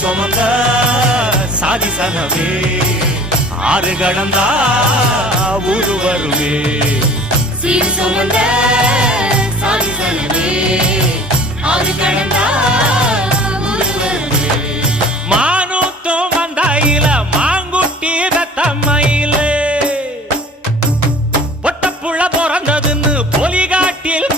சுமந்த சாதிசனமே ஆறு கடந்தா ஊரு வருமே சீர் சுமந்த சாதிசனமே ஆறு கடந்தா ஊரு வருமே மானூத்தும் வந்தாயில மாங்குட்டி ரத்தம்மையில பொட்டப்புள்ள பிறந்ததுன்னு பொலிகாட்டில்